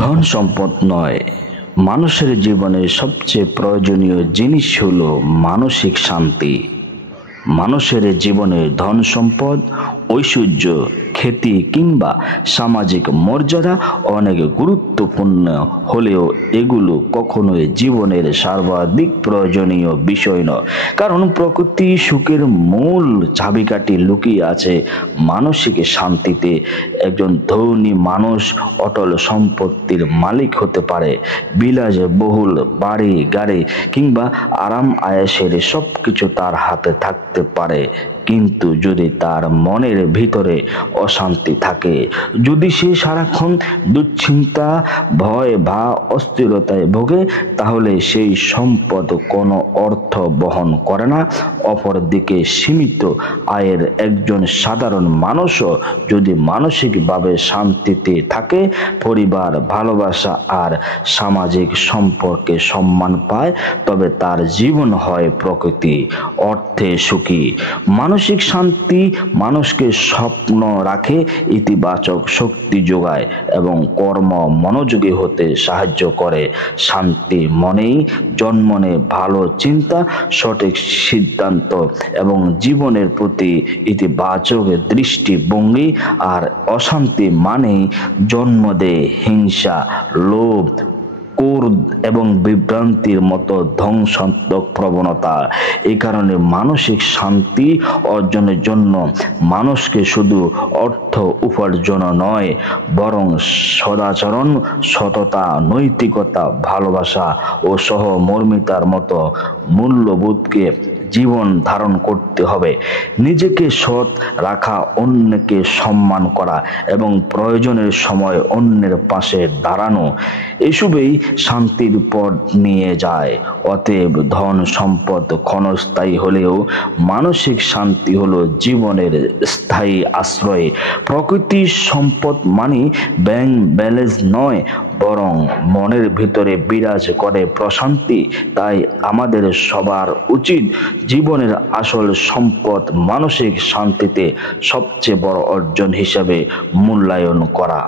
ধন সম্পদ নয়, মানুষের জীবনে সবচেয়ে প্রয়োজনীয় জিনিস হলো মানসিক শান্তি। মানুষের জীবনে ধন সম্পদ, ঐশ্বর্য, খ্যাতি কিংবা সামাজিক মর্যাদা অনেক গুরুত্বপূর্ণ হলেও এগুলো কখনোই জীবনের সর্বাধিক প্রয়োজনীয় বিষয় নয়। কারণ প্রকৃতি সুখের মূল চাবিকাঠি লুকিয়ে আছে মানসিক শান্তিতে। একজন ধনী মানুষ অটল সম্পত্তির মালিক হতে পারে, বিলাসবহুল বাড়ি গাড়ি কিংবা আরাম আয়েশের সবকিছু তার হাতে থাকতে পারে, কিন্তু যদি তার মনের ভিতরে অশান্তি থাকে, যদি সে সারাক্ষণ দুশ্চিন্তা, ভয় বা অস্থিরতায় ভোগে, তাহলে সেই সম্পদ কোনো অর্থ বহন করে না। অপরদিকে সীমিত আয়ের একজন সাধারণ মানুষও যদি মানসিকভাবে শান্তিতে থাকে, পরিবার, ভালোবাসা আর সামাজিক সম্পর্কে সম্মান পায়, তবে তার জীবন হয় প্রকৃতি অর্থে সুখী। মানসিক শান্তি মানুষকে স্বপ্ন রাখে, ইতিবাচক শক্তি যোগায় এবং কর্ম মনোযোগী হতে সাহায্য করে। শান্তি মনেই জন্ম নেয় ভালো চিন্তা, সঠিক সিদ্ধান্ত এবং জীবনের প্রতি ইতিবাচক দৃষ্টিভঙ্গি। আর অশান্তি মানেই জন্ম দেয় হিংসা, লোভ, ক্রোধ এবং বিভ্রান্তির মতো ধ্বংসাত্মক প্রবণতা। এই কারণে মানসিক শান্তি অর্জনের জন্য মানুষকে শুধু অর্থ উপার্জন নয়, বরং সদাচরণ, সততা, নৈতিকতা, ভালোবাসা ও সহমর্মিতার মতো মূল্যবোধকে জীবন ধারণ করতে হবে। নিজেকে সৎ রাখা, অন্যকে সম্মান করা এবং প্রয়োজনের সময় অন্যের পাশে দাঁড়ানো, এসবই শান্তির পথ নিয়ে যায়। অতএব ধন সম্পদ ক্ষণস্থায়ী হলেও মানসিক শান্তি হলো জীবনের স্থায়ী আশ্রয়। প্রকৃতির সম্পদ মানে ব্যাংক ব্যালেন্স নয়, বরং মনের ভিতরে বিরাজ করে প্রশান্তি। তাই আমাদের সবার উচিত জীবনের আসল সম্পদ মানসিক শান্তিতে সবচেয়ে বড় অর্জন হিসেবে মূল্যায়ন করা।